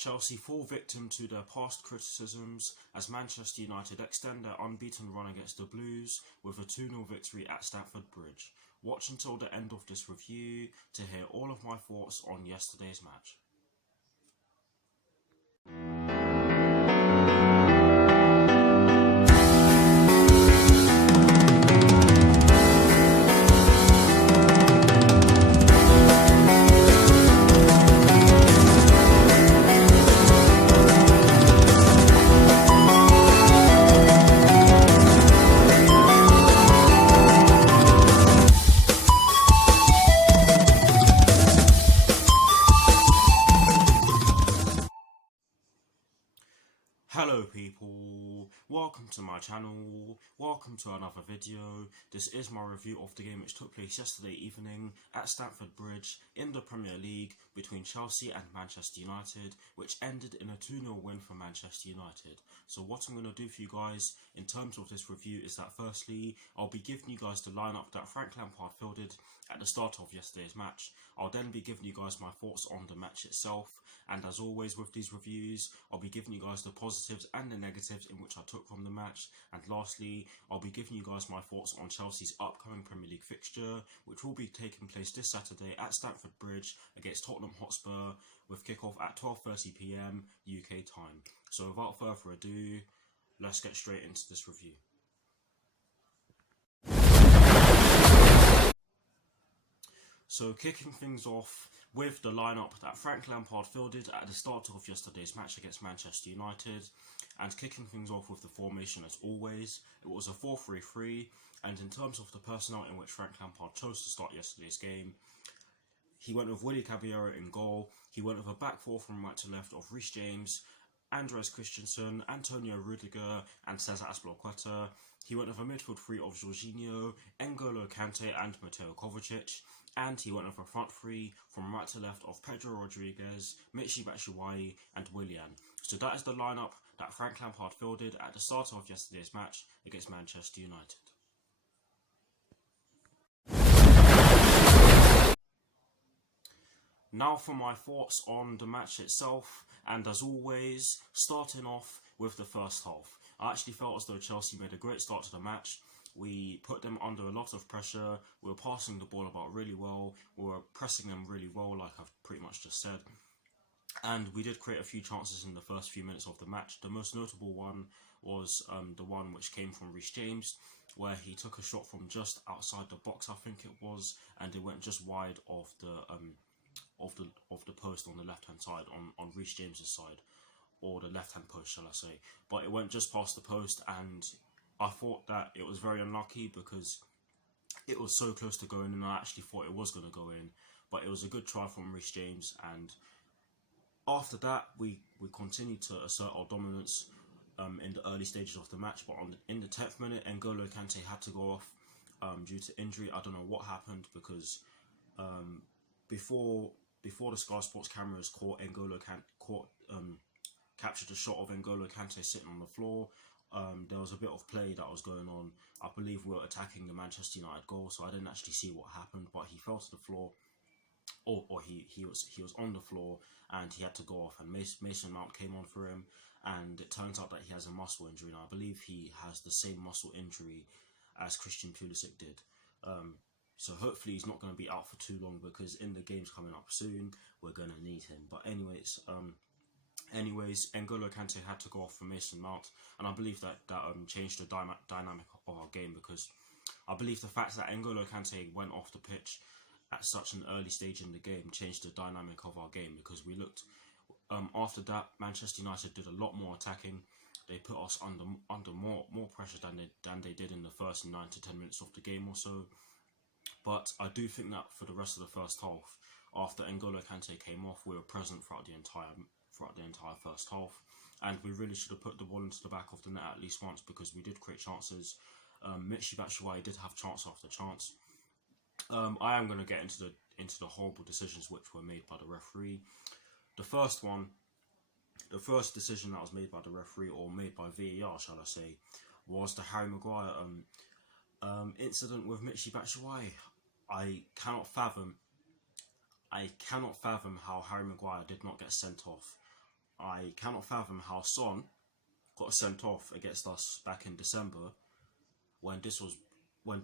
Chelsea fall victim to their past criticisms as Manchester United extend their unbeaten run against the Blues with a 2-0 victory at Stamford Bridge. Watch until the end of this review to hear all of my thoughts on yesterday's match. Hello people, welcome to my channel, welcome to another video. This is my review of the game which took place yesterday evening at Stamford Bridge in the Premier League between Chelsea and Manchester United, which ended in a 2-0 win for Manchester United. So what I'm going to do for you guys in terms of this review is that firstly, I'll be giving you guys the lineup that Frank Lampard fielded at the start of yesterday's match. I'll then be giving you guys my thoughts on the match itself, and as always with these reviews, I'll be giving you guys the positives and the negatives in which I took from the match, and lastly, I'll be giving you guys my thoughts on Chelsea's upcoming Premier League fixture, which will be taking place this Saturday at Stamford Bridge against Tottenham Hotspur, with kickoff at 12:30 PM UK time. So without further ado, let's get straight into this review. So kicking things off with the lineup that Frank Lampard fielded at the start of yesterday's match against Manchester United, and kicking things off with the formation as always, it was a 4-3-3, and in terms of the personnel in which Frank Lampard chose to start yesterday's game, he went with Willy Caballero in goal. He went with a back four from right to left of Reece James, Andres Christensen, Antonio Rudiger and Cesar Azpilicueta. He went with a midfield three of Jorginho, N'Golo Kante and Mateo Kovacic, and he went with a front three from right to left of Pedro Rodriguez, Michy Batshuayi and Willian. So that is the lineup that Frank Lampard fielded at the start of yesterday's match against Manchester United. Now for my thoughts on the match itself, and as always, starting off with the first half. I actually felt as though Chelsea made a great start to the match. We put them under a lot of pressure, we were passing the ball about really well, we were pressing them really well like I've pretty much just said. And we did create a few chances in the first few minutes of the match. The most notable one was the one which came from Reece James, where he took a shot from just outside the box, I think it was, and it went just wide of the post on the left hand side, on Reece James's side, or the left hand post shall I say, but it went just past the post, and I thought that it was very unlucky because it was so close to going in. I actually thought it was going to go in, but it was a good try from Reece James, and after that we continued to assert our dominance in the early stages of the match, but in the 10th minute N'Golo Kante had to go off due to injury. I don't know what happened because before the Sky Sports cameras captured a shot of N'Golo Kante sitting on the floor. There was a bit of play that was going on. I believe we were attacking the Manchester United goal, so I didn't actually see what happened, but he fell to the floor, or he was on the floor, and he had to go off, and Mason Mount came on for him, and it turns out that he has a muscle injury, and I believe he has the same muscle injury as Christian Pulisic did. So hopefully he's not going to be out for too long, because in the games coming up soon, we're going to need him. But anyways, N'Golo Kante had to go off for Mason Mount, and I believe that changed the dynamic of our game, because I believe the fact that N'Golo Kante went off the pitch at such an early stage in the game changed the dynamic of our game, because we looked, after that, Manchester United did a lot more attacking. They put us under more pressure than they did in the first 9 to 10 minutes of the game or so. But I do think that for the rest of the first half, after N'Golo Kante came off, we were present throughout the entire first half, and we really should have put the ball into the back of the net at least once, because we did create chances. Michy Batshuayi did have chance after chance. I am going to get into the horrible decisions which were made by the referee. The first decision that was made by the referee, or made by VAR shall I say, was the Harry Maguire incident with Michy Batshuayi. I cannot fathom how Harry Maguire did not get sent off. I cannot fathom how Son got sent off against us back in December when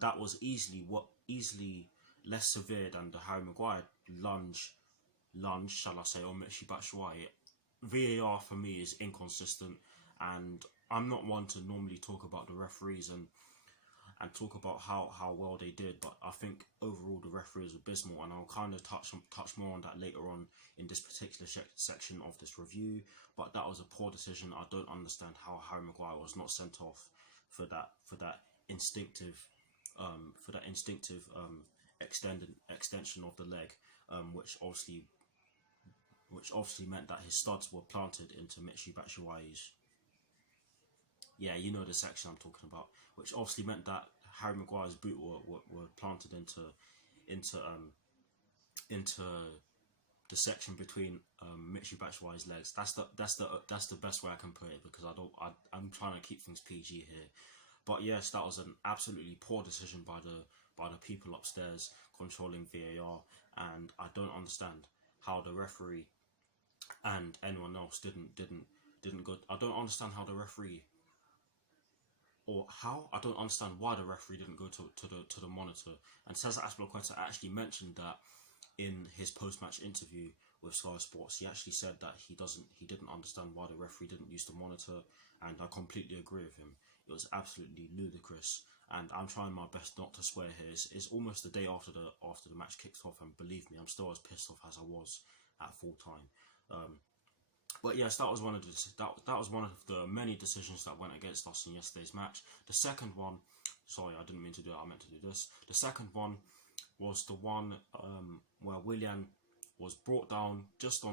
that was easily less severe than the Harry Maguire lunge, shall I say, on Michy Batshuayi. VAR for me is inconsistent, and I'm not one to normally talk about the referees and talk about how well they did, but I think overall the referee is abysmal, and I'll kind of touch more on that later on in this particular section of this review. But that was a poor decision. I don't understand how Harry Maguire was not sent off for that instinctive extension of the leg, which obviously meant that his studs were planted into Michy Batshuayi's. Yeah, you know the section I'm talking about, which obviously meant that Harry Maguire's boot were planted into the section between Michy Batshuayi's legs. That's the best way I can put it, because I'm trying to keep things PG here. But yes, that was an absolutely poor decision by the people upstairs controlling VAR, and I don't understand how the referee and anyone else didn't go. I don't understand how the referee. I don't understand why the referee didn't go to the monitor. And Cesar Azpilicueta actually mentioned that in his post-match interview with Sky Sports. He actually said that he didn't understand why the referee didn't use the monitor, and I completely agree with him. It was absolutely ludicrous, and I'm trying my best not to swear here. It's almost the day after the match kicked off, and believe me, I'm still as pissed off as I was at full time. But yes, that was one of the many decisions that went against us in yesterday's match. The second one, sorry, I didn't mean to do that. I meant to do this. The second one was the one where Willian was brought down just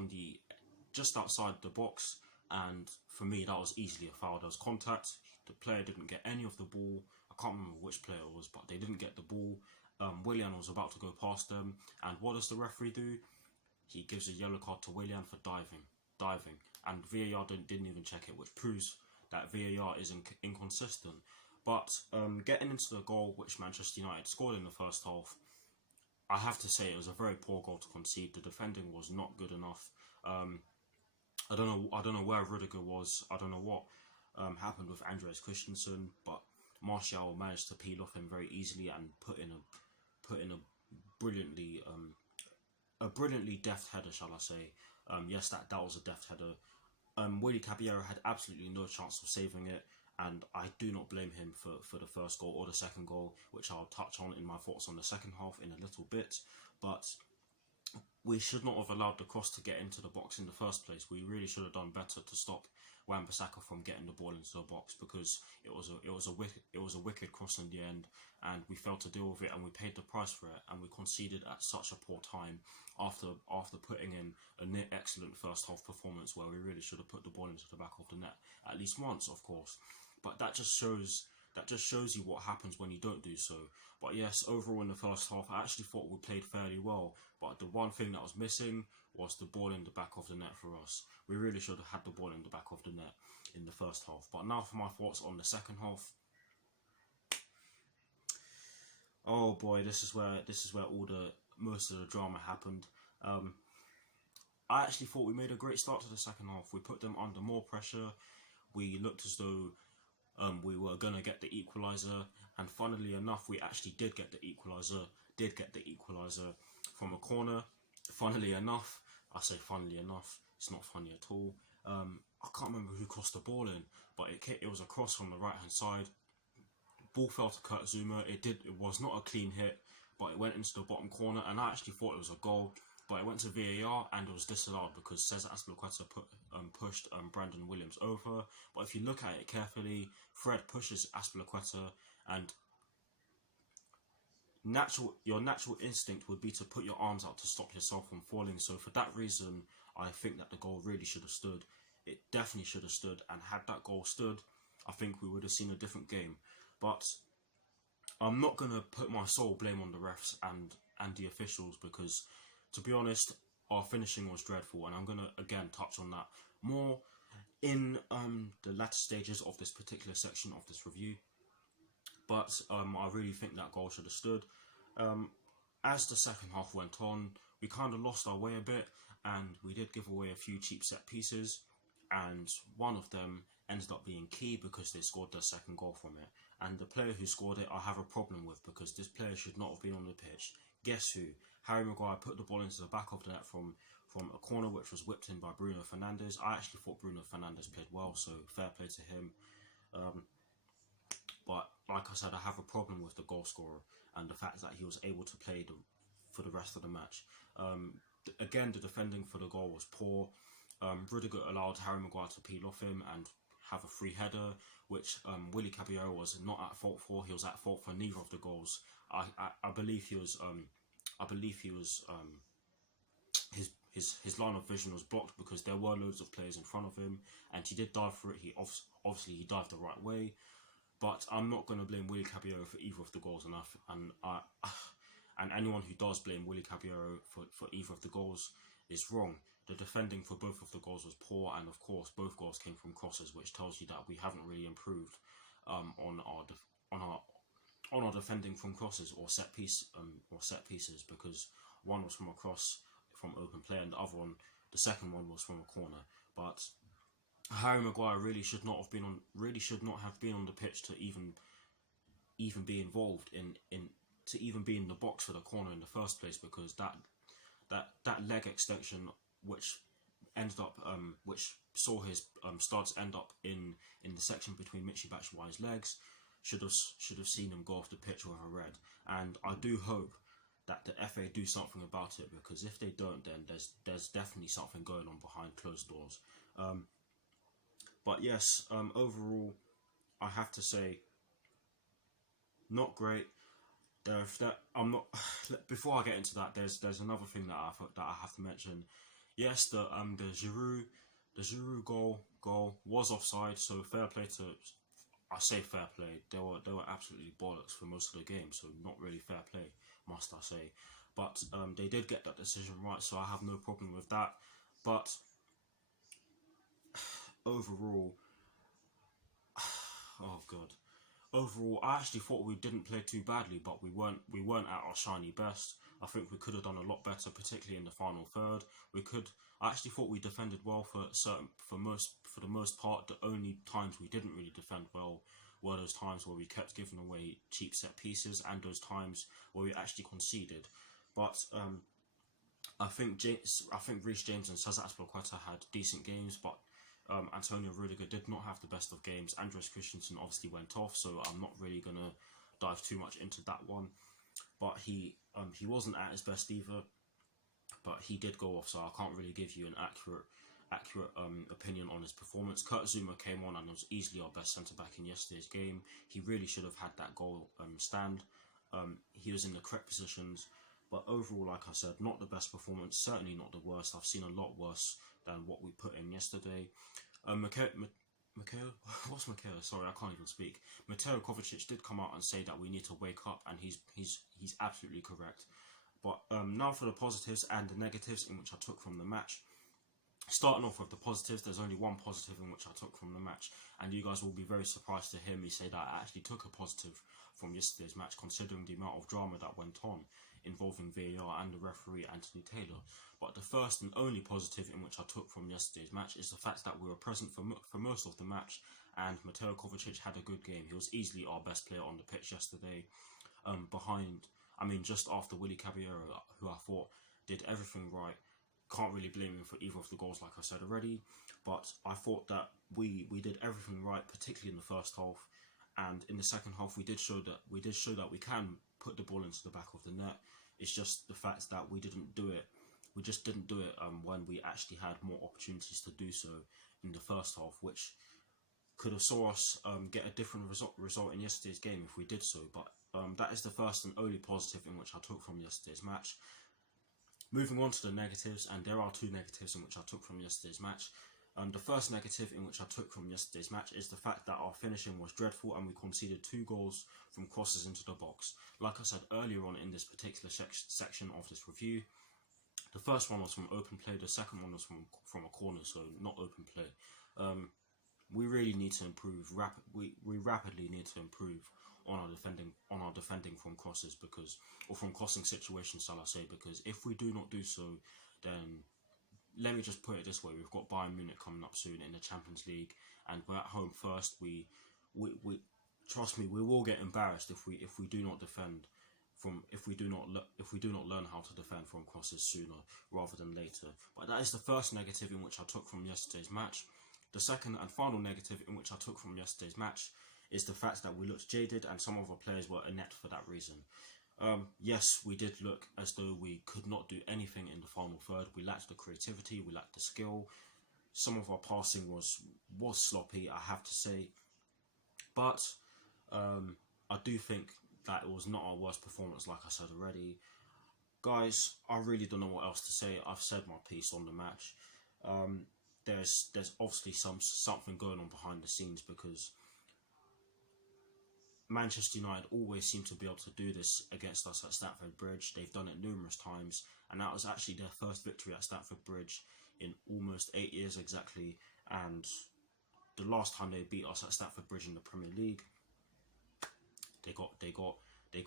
outside the box, and for me that was easily a foul. There was contact. The player didn't get any of the ball. I can't remember which player it was, but they didn't get the ball. Willian was about to go past them, and what does the referee do? He gives a yellow card to Willian for diving, and VAR didn't even check it, which proves that VAR is inconsistent. But getting into the goal which Manchester United scored in the first half, I have to say it was a very poor goal to concede. The defending was not good enough. I don't know where Rudiger was. I don't know what happened with Andreas Christensen, but Martial managed to peel off him very easily and put in a brilliantly deft header, shall I say. Yes, that was a deft header. Willy Caballero had absolutely no chance of saving it, and I do not blame him for the first goal or the second goal, which I'll touch on in my thoughts on the second half in a little bit. But we should not have allowed the cross to get into the box in the first place. We really should have done better to stop Wan-Bissaka from getting the ball into the box, because it was a wicked cross in the end, and we failed to deal with it, and we paid the price for it, and we conceded at such a poor time after putting in a near excellent first half performance where we really should have put the ball into the back of the net at least once, of course. But that just shows you what happens when you don't do so. But yes, overall in the first half, I actually thought we played fairly well. But the one thing that was missing was the ball in the back of the net for us. We really should have had the ball in the back of the net in the first half. But now for my thoughts on the second half. Oh boy, this is where most of the drama happened. I actually thought we made a great start to the second half. We put them under more pressure. We looked as though we were going to get the equaliser, and funnily enough, we actually did get the equaliser from a corner. Funnily enough, I say funnily enough, it's not funny at all. I can't remember who crossed the ball in, but it was a cross from the right hand side. Ball fell to Kurt Zouma. It was not a clean hit, but it went into the bottom corner, and I actually thought it was a goal. But it went to VAR and it was disallowed because Cesar Azpilicueta pushed Brandon Williams over. But if you look at it carefully, Fred pushes Azpilicueta, and your natural instinct would be to put your arms out to stop yourself from falling. So for that reason, I think that the goal really should have stood. It definitely should have stood, and had that goal stood, I think we would have seen a different game. But I'm not going to put my sole blame on the refs and the officials, because to be honest, our finishing was dreadful, and I'm going to again touch on that more in the latter stages of this particular section of this review. But I really think that goal should have stood. As the second half went on, we kind of lost our way a bit, and we did give away a few cheap set pieces. and one of them ended up being key because they scored their second goal from it. And the player who scored it, I have a problem with, because this player should not have been on the pitch. Guess who? Harry Maguire put the ball into the back of the net from a corner which was whipped in by Bruno Fernandes. I actually thought Bruno Fernandes played well, so fair play to him. But like I said, I have a problem with the goal scorer and the fact that he was able to play for the rest of the match. Again, the defending for the goal was poor. Rudiger allowed Harry Maguire to peel off him and have a free header, which Willy Caballero was not at fault for. He was at fault for neither of the goals. I believe he was. His line of vision was blocked because there were loads of players in front of him, and he did dive for it. He obviously he dived the right way, but I'm not going to blame Willy Caballero for either of the goals. And anyone who does blame Willy Caballero for either of the goals is wrong. The defending for both of the goals was poor, and of course both goals came from crosses, which tells you that we haven't really improved on our defending from crosses or set pieces, because one was from a cross from open play, and the second one was from a corner. But Harry Maguire really should not have been on the pitch to even be involved to even be in the box for the corner in the first place, because that leg extension which saw his studs end up in the section between Michy Batshuayi's legs should have seen him go off the pitch with a red. And I do hope that the FA do something about it, because if they don't, then there's definitely something going on behind closed doors. But yes, overall, I have to say, not great. Before I get into that, there's another thing that I have to mention. Yes, the Giroud goal was offside, so fair play to. I say fair play. They were absolutely bollocks for most of the game, so not really fair play, must I say. But they did get that decision right, so I have no problem with that. But overall, oh god. Overall, I actually thought we didn't play too badly, but we weren't at our shiny best. I think we could have done a lot better, particularly in the final third. I actually thought we defended well for the most part. The only times we didn't really defend well were those times where we kept giving away cheap set pieces, and those times where we actually conceded. But I think Reece James and Cesar Azpilicueta had decent games, but Antonio Rudiger did not have the best of games. Andreas Christensen obviously went off, so I'm not really going to dive too much into that one. But he wasn't at his best either, but he did go off, so I can't really give you an accurate opinion on his performance. Kurt Zouma came on and was easily our best centre-back in yesterday's game. He really should have had that goal stand. He was in the correct positions, but overall, like I said, not the best performance, certainly not the worst. I've seen a lot worse than what we put in yesterday. Sorry, I can't even speak. Mateo Kovacic did come out and say that we need to wake up, and he's absolutely correct. But now for the positives and the negatives in which I took from the match. Starting off with the positives, there's only one positive in which I took from the match, and you guys will be very surprised to hear me say that I actually took a positive from yesterday's match, considering the amount of drama that went on involving VAR and the referee Anthony Taylor. But the first and only positive in which I took from yesterday's match is the fact that we were present for most of the match, and Mateo Kovacic had a good game. He was easily our best player on the pitch yesterday, just after Willy Caballero, who I thought did everything right. Can't really blame him for either of the goals, like I said already, but I thought that we did everything right, particularly in the first half, and in the second half we did show that we can put the ball into the back of the net. It's just the fact that we didn't do it. We just didn't do it when we actually had more opportunities to do so in the first half, which could have saw us get a different result in yesterday's game if we did so. But that is the first and only positive in which I took from yesterday's match. Moving on to the negatives, and there are two negatives in which I took from yesterday's match. The first negative in which I took from yesterday's match is the fact that our finishing was dreadful and we conceded 2 goals from crosses into the box. Like I said earlier on in this particular section of this review, the first one was from open play, the second one was from a corner, so not open play. We really need to improve. We rapidly need to improve on our defending from crosses, or from crossing situations, shall I say? Because if we do not do so, then let me just put it this way: we've got Bayern Munich coming up soon in the Champions League, and we're at home first. We trust me, we will get embarrassed if we do not defend if we do not learn how to defend from crosses sooner rather than later. But that is the first negative in which I took from yesterday's match. The second and final negative in which I took from yesterday's match is the fact that we looked jaded and some of our players were inept for that reason. Yes, we did look as though we could not do anything in the final third. We lacked the creativity, we lacked the skill. Some of our passing was sloppy, I have to say. But I do think that it was not our worst performance, like I said already. Guys, I really don't know what else to say. I've said my piece on the match. There's obviously something going on behind the scenes, because Manchester United always seem to be able to do this against us at Stamford Bridge. They've done it numerous times, and that was actually their first victory at Stamford Bridge in almost 8 years exactly. And the last time they beat us at Stamford Bridge in the Premier League, they got a goal. The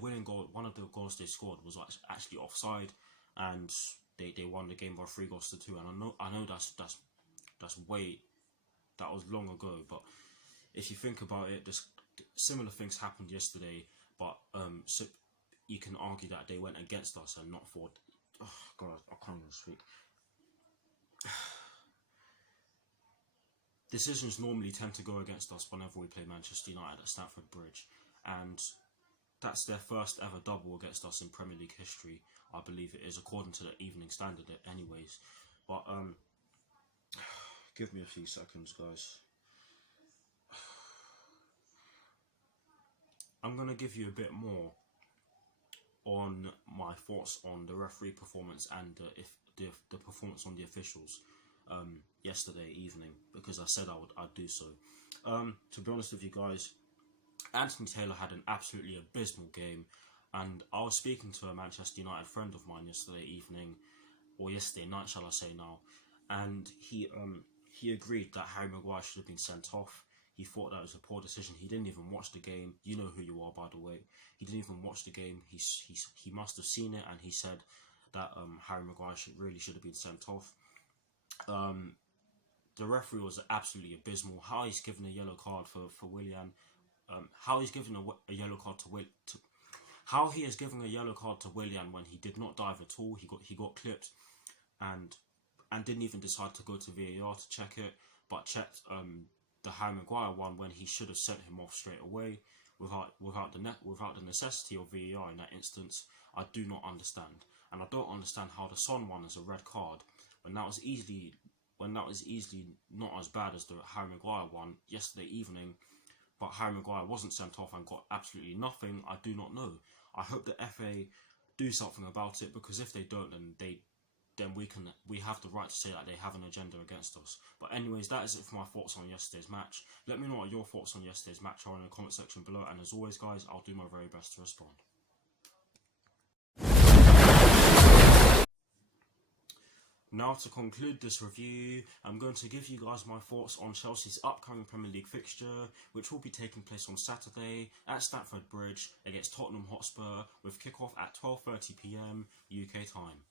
winning goal. One of the goals they scored was actually offside, and they won the game by 3-2. And I know that was long ago, but if you think about it, similar things happened yesterday, but so you can argue that they went against us and not for. Oh God, I can't even speak. Decisions normally tend to go against us whenever we play Manchester United at Stamford Bridge, and that's their first ever double against us in Premier League history. I believe it is, according to the Evening Standard anyways. But give me a few seconds, guys. I'm going to give you a bit more on my thoughts on the referee performance and the performance on the officials yesterday evening, because I said I'd do so. To be honest with you guys, Anthony Taylor had an absolutely abysmal game, and I was speaking to a Manchester United friend of mine yesterday evening, or yesterday night shall I say now, and he agreed that Harry Maguire should have been sent off. He thought that was a poor decision. He didn't even watch the game. You know who you are, by the way. He didn't even watch the game. He must have seen it, and he said that Harry Maguire should have been sent off. The referee was absolutely abysmal. How he's given a yellow card for Willian. How he's given a yellow card how he is giving a yellow card to Willian when he did not dive at all. He got clipped and didn't even decide to go to VAR to check it, but checked the Harry Maguire one when he should have sent him off straight away without the necessity of VAR in that instance. I do not understand, and I don't understand how the Son one is a red card when that was easily not as bad as the Harry Maguire one yesterday evening. But Harry Maguire wasn't sent off and got absolutely nothing. I do not know. I hope the FA do something about it, because if they don't, then we have the right to say that they have an agenda against us. But anyways, that is it for my thoughts on yesterday's match. Let me know what your thoughts on yesterday's match are in the comment section below, and as always guys, I'll do my very best to respond. Now, to conclude this review, I'm going to give you guys my thoughts on Chelsea's upcoming Premier League fixture, which will be taking place on Saturday at Stamford Bridge against Tottenham Hotspur, with kickoff at 12:30 PM UK time.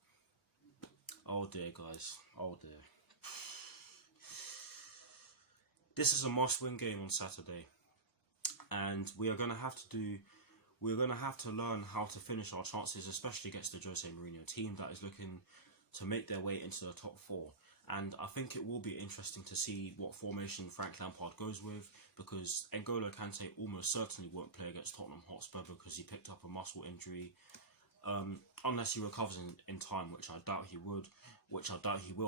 Oh dear, guys. Oh dear. This is a must-win game on Saturday, and we're going to have to learn how to finish our chances, especially against the Jose Mourinho team that is looking to make their way into the top four. And I think it will be interesting to see what formation Frank Lampard goes with, because N'Golo Kante almost certainly won't play against Tottenham Hotspur because he picked up a muscle injury, unless he recovers in time, which I doubt he will,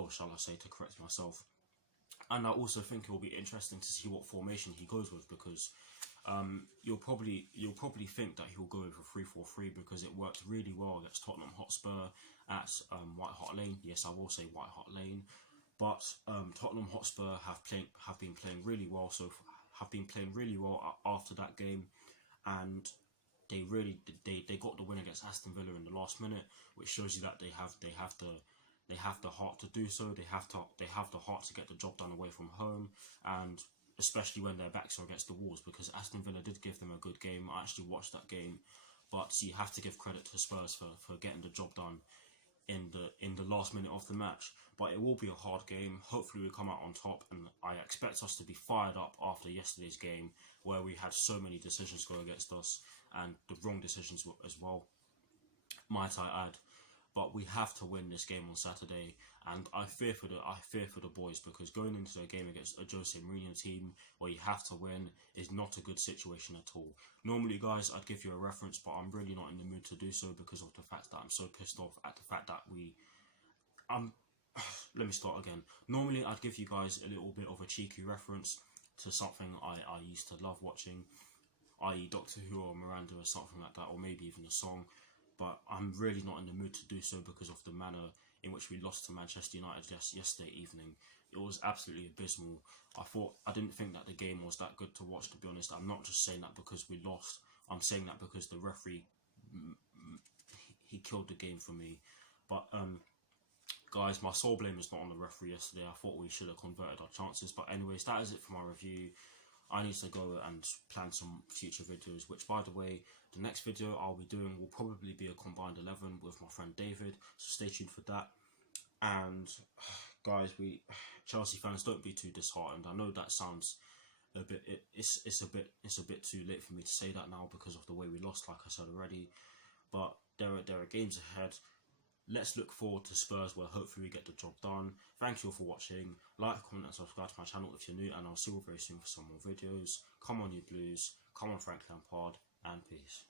shall I say, to correct myself. And I also think it will be interesting to see what formation he goes with, because you'll probably think that he'll go with a 3-4-3 because it worked really well against Tottenham Hotspur at White Hart Lane. Yes, I will say White Hart Lane, but Tottenham Hotspur have been playing really well. After that game, and they got the win against Aston Villa in the last minute, which shows you that they have the heart to do so. They have the heart to get the job done away from home, and especially when their backs are against the walls, because Aston Villa did give them a good game. I actually watched that game, but you have to give credit to Spurs for getting the job done in the last minute of the match. But it will be a hard game. Hopefully we come out on top, and I expect us to be fired up after yesterday's game, where we had so many decisions go against us, and the wrong decisions as well, might I add. But we have to win this game on Saturday, and I fear for the boys, because going into a game against a Jose Mourinho team where you have to win is not a good situation at all. Normally, guys, I'd give you a reference, but I'm really not in the mood to do so because of the fact that I'm so pissed off at the fact that let me start again. Normally, I'd give you guys a little bit of a cheeky reference to something I used to love watching, i.e. Doctor Who or Miranda or something like that, or maybe even a song. But I'm really not in the mood to do so because of the manner in which we lost to Manchester United yesterday evening. It was absolutely abysmal. I didn't think that the game was that good to watch, to be honest. I'm not just saying that because we lost. I'm saying that because the referee, he killed the game for me. But guys, my sole blame is not on the referee yesterday. I thought we should have converted our chances. But anyways, that is it for my review. I need to go and plan some future videos, which, by the way, the next video I'll be doing will probably be a combined 11 with my friend David, so stay tuned for that. And guys, Chelsea fans, don't be too disheartened. I know that sounds a bit, it's a bit too late for me to say that now because of the way we lost, like I said already. But there are games ahead. Let's look forward to Spurs, where hopefully we get the job done. Thank you all for watching. Like, comment and subscribe to my channel if you're new, and I'll see you all very soon for some more videos. Come on, you Blues. Come on, Frank Lampard. And peace.